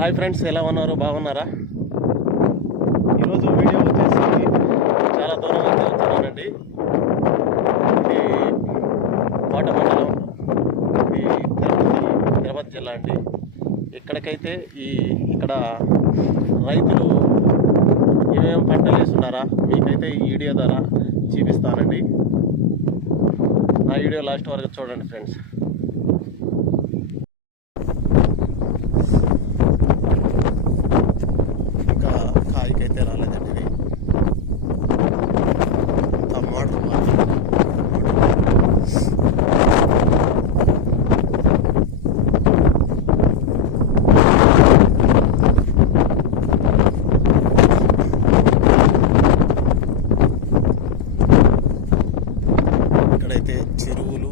Hi friends, ఎలా ఉన్నారు? బాగున్నారా? ఈరోజు వీడియో వచ్చేసి చాలా దూరం నుంచి వెళ్తున్నానండి. ఇది కోట మండలం, ఇది తిరుపతి జిల్లా అండి. ఇక్కడికైతే ఇక్కడ రైతులు ఏమేమి పంటలు వేస్తున్నారా మీకైతే ఈ వీడియో ద్వారా చూపిస్తానండి. నా వీడియో లాస్ట్ వరకు చూడండి ఫ్రెండ్స్. కాయకైతే రాలేదండి, ఇది అంత మోడల్ ఇక్కడైతే చెరువులు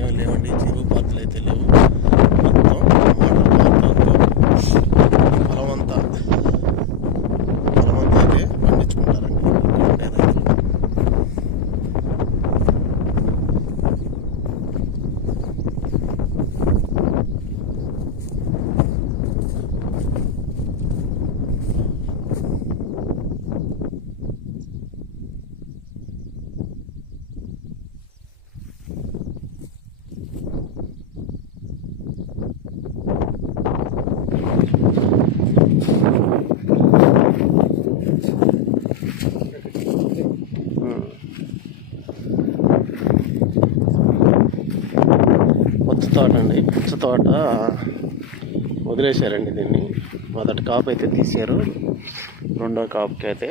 ఏమి లేవండి, చెరువు పాత్రలు అయితే లేవు. మొత్తం మోడల్ పొలం అంతా అయితే పండించుకుంటారండి ఉండే రైతులు. తోట అండి, పుచ్చ తోట వదిలేశారండి. దీన్ని మొదటి కాపు అయితే తీసారు, రెండో కాపుకి అయితే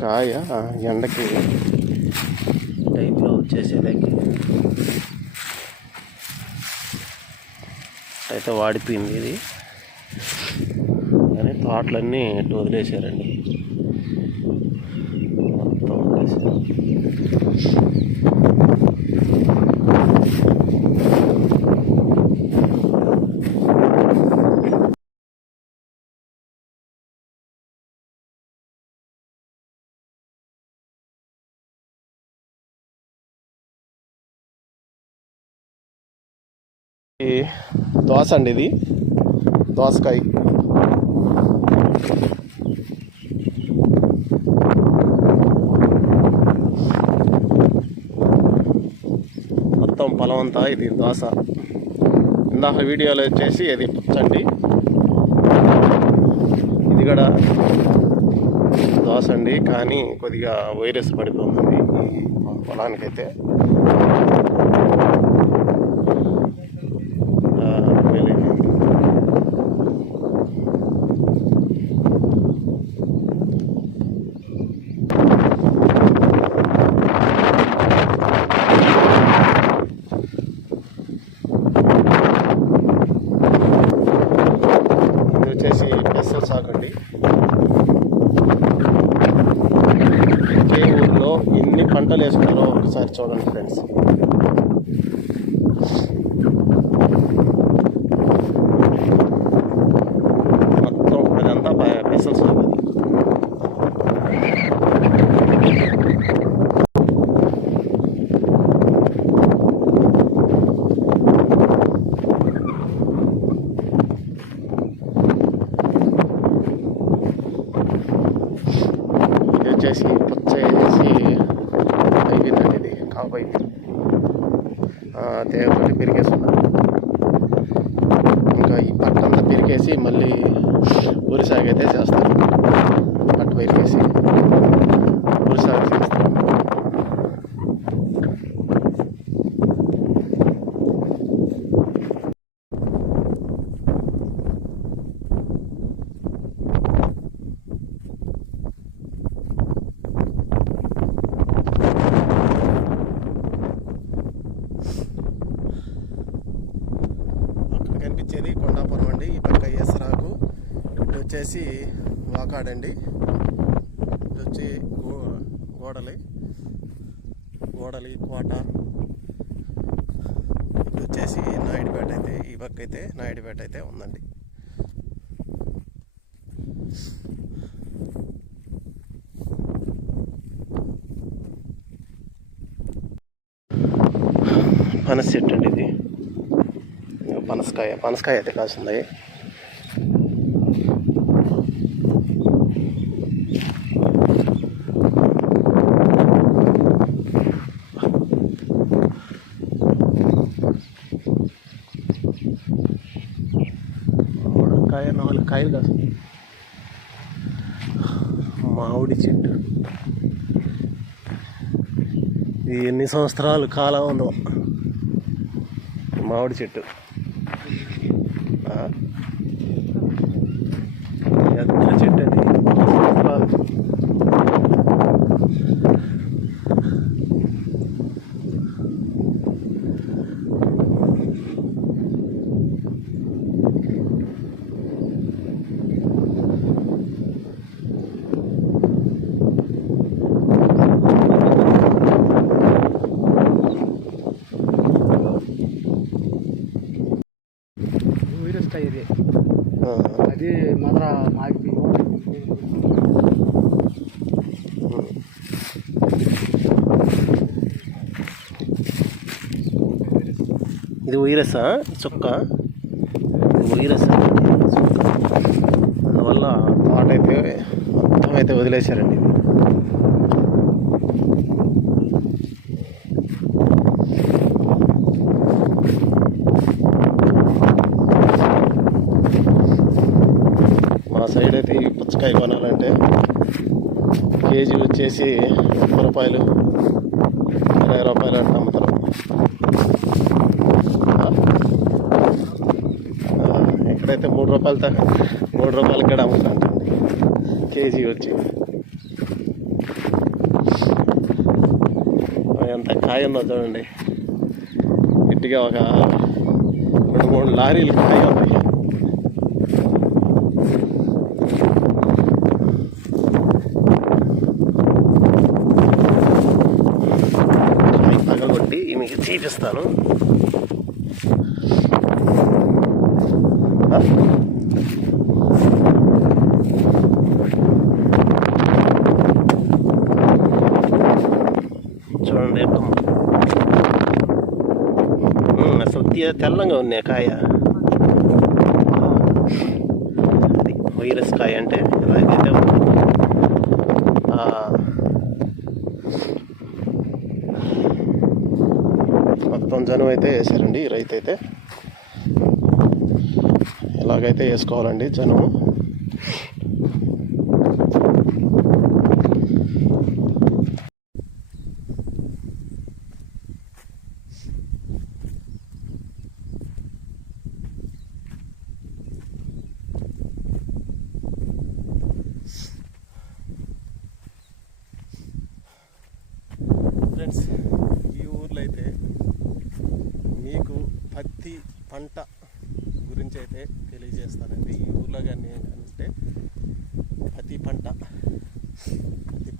కాయ ఎండకి టైప్లో వచ్చేసేదానికి అయితే వాడిపోయింది ఇది. కానీ తోటలన్నీ వదిలేశారండి, మొత్తం వదిలేశారు. దోస అండి, ఇది దోసకాయ. మొత్తం పొలం అంతా ఇది దోస. ఇందాక వీడియోలో వచ్చేసి అది పుచ్చండి, ఇది కూడా దోస అండి. కానీ కొద్దిగా వైరస్ పడిపోతుంది ఈ పొలానికైతే. వచ్చేసి పెసలు సాగండి. ఒకే ఊర్లో ఎన్ని పంటలు వేసుకున్నారో ఒకసారి చూడండి ఫ్రెండ్స్. మొత్తం అదంతా పెసలు సాగు. వచ్చేసి పుచ్చ వేసి అయిపోయిందండి, ఇది కాపు అయిపోయింది. తేగతోటి పెరిగేస్తున్నారు. ఇంకా ఈ పట్టంతా పెరిగేసి మళ్ళీ ఊరి సాగు అయితే చేస్తారు. పట్టు పెరిగేసి ఊరి సాగు చేస్తారు. కనిపించేది కొండాపురం అండి, ఈ పక్క ఎసరాకు, ఇటు వచ్చేసి వాకాడండి, ఇటు వచ్చి గోడలి కోట, ఇటు వచ్చేసి నాయుడుపేట అయితే, ఈ పక్క అయితే నాయుడుపేట అయితే ఉందండి. పనస చెట్టు అండి ఇది. పనసకాయ అయితే కాస్తుంది. కాయ 4 కాయలు కాదు. మామిడి చెట్టు ఇది ఎన్ని సంవత్సరాలు కాలం ఉందో మామిడి చెట్టు. పెద్ద చెట్టు అది సంవత్సరాలు. ఇది అది మాత్రం మాకి ఇది వైరసా చుక్క, వైరస్ అందువల్ల తోట అయితే మొత్తం అయితే వదిలేశారండి. మా సైడ్ అయితే ఈ పుచ్చకాయ కొనాలంటే కేజీ వచ్చేసి 30 రూపాయలు 20 రూపాయలు అంటే అమ్ముతారు. ఇక్కడైతే 3 రూపాయలతో 3 రూపాయలకి కూడా అమ్ముతాంటండి కేజీ వచ్చి. ఎంత కాయ ఉందో చూడండి, గట్టిగా ఒక 2-3 లారీలు కాయ ఉన్నాయి. పగలగొట్టి మీకు చూపిస్తాను. చూడండి అసలు తెల్లంగా ఉంది కాయ. అది వైరస్ కాయ అంటే ఇలాగైతే మొత్తం జనం అయితే వేసారండి. రైతు అయితే ఇలాగైతే వేసుకోవాలండి జనము. ఫ్రెండ్స్, ఈ ఊర్లో అయితే మీకు పత్తి పంట గురించి అయితే తెలియజేస్తానండి. ఈ ఊర్లో కానీ అంటే పత్తి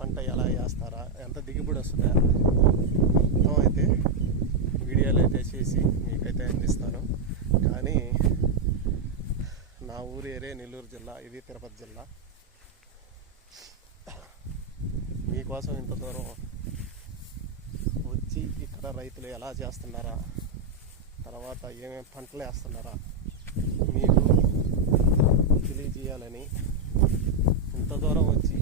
పంట ఎలా వేస్తారా, ఎంత దిగుబడి వస్తుందా మొత్తం అయితే వీడియోలు అయితే చేసి మీకైతే అందిస్తాను. కానీ నా ఊరు ఏరియా నెల్లూరు జిల్లా, ఇది తిరుపతి జిల్లా. మీకోసం ఇంత దూరం వచ్చి ఇక్కడ రైతులు ఎలా చేస్తున్నారా, తర్వాత ఏమేమి పంటలు వేస్తున్నారా మీకు తెలియజేయాలని ఇంత దూరం వచ్చి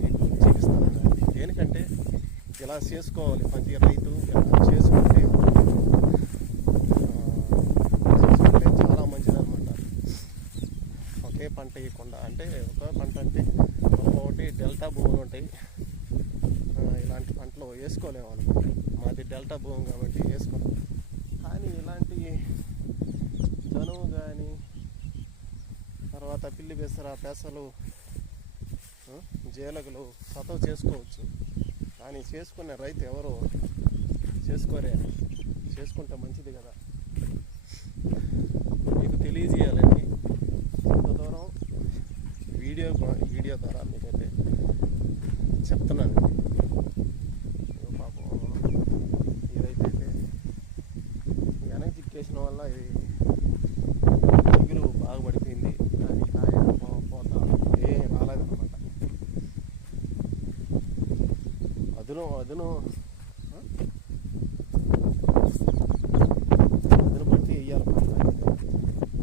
మీకు చూపిస్తానండి. దేనికంటే ఇలా చేసుకోవాలి, ప్రతి రైతు ఇలా చేసుకుంటే చాలా మంచిదన్నమాట. ఒకే పంట వేయకుండా, అంటే ఒకే పంట అంటే ఒక్కొక్కటి డెల్టా భూములు ఉంటాయి, ఇలాంటి పంటలు వేసుకోలేము అనమాట. మాది డెల్టా భూమి కాబట్టి వేసుకోలేము. కానీ ఇలాంటి జనుము కానీ తర్వాత పిల్లి పెసలు జీలగలు సతవు చేసుకోవచ్చు. కానీ చేసుకునే రైతు ఎవరు చేసుకోరే. చేసుకుంటే మంచిది కదా. మీకు తెలియజేయాలండి ఇంత దూరం వీడియో ద్వారా మీకైతే చెప్తున్నాను. పాపం ఏదైతే వెనక్కి చిక్కేసిన వల్ల ఇది దిగులు బాగా పడిపోయింది. కానీ కాయ పోత ఏం రాలేదన్నమాట. అదును బట్టి వేయాలన్నమాట.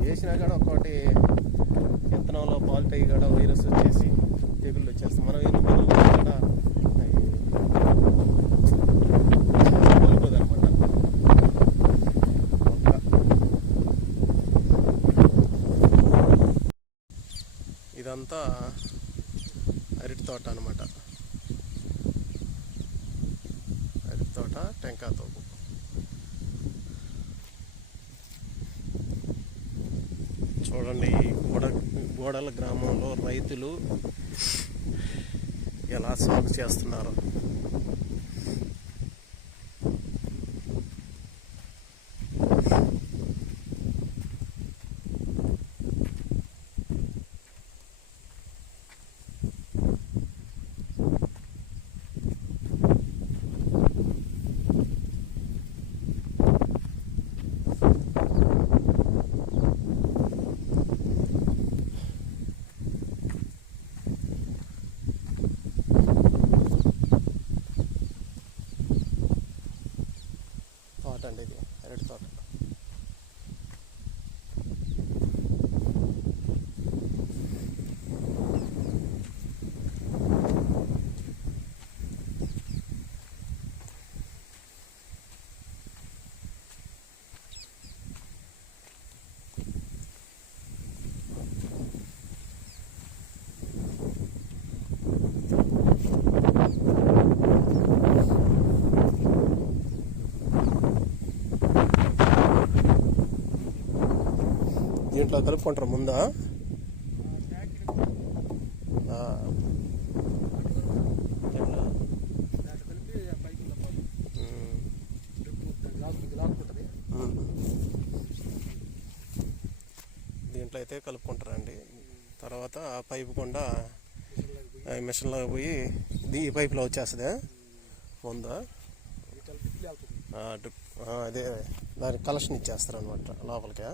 వేసినా కూడా ఒక్కొక్కటి విత్తనంలో పాల్టై కూడా వైరస్ వచ్చేసి తెగుళ్ళు వచ్చేస్తాం. మనం ఎన్ని మందులు కూడా ఇదంతా అరటి తోట అనమాట. అరటి తోట, టెంకాయ తోపు. చూడండి గోడల గ్రామంలో రైతులు ఎలా సాగు చేస్తున్నారు. తోట అండి, ఇది అరటి తోట. దీంట్లో కలుపుకుంటారు ముందా? దీంట్లో అయితే కలుపుకుంటారండి. తర్వాత ఆ పైపు గుండా మిషన్లో పోయి ఈ పైపులో వచ్చేస్తుంది ముందా. అదే దానికి కలెక్షన్ ఇచ్చేస్తారు అనమాట లోపలికి.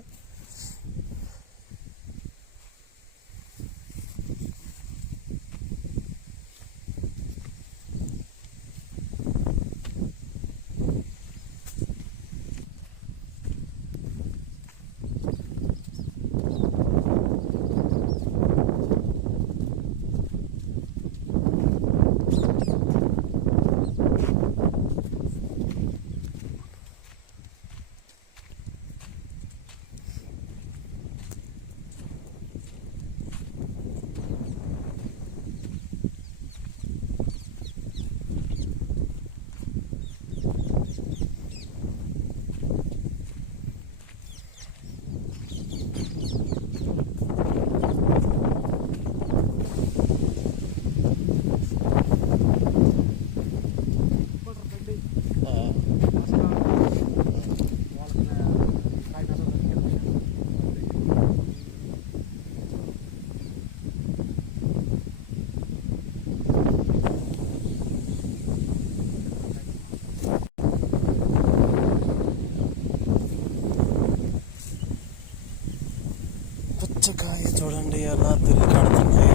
పుచ్చకాయ చూడండి ఎలా తిరిగి కడుతుంది.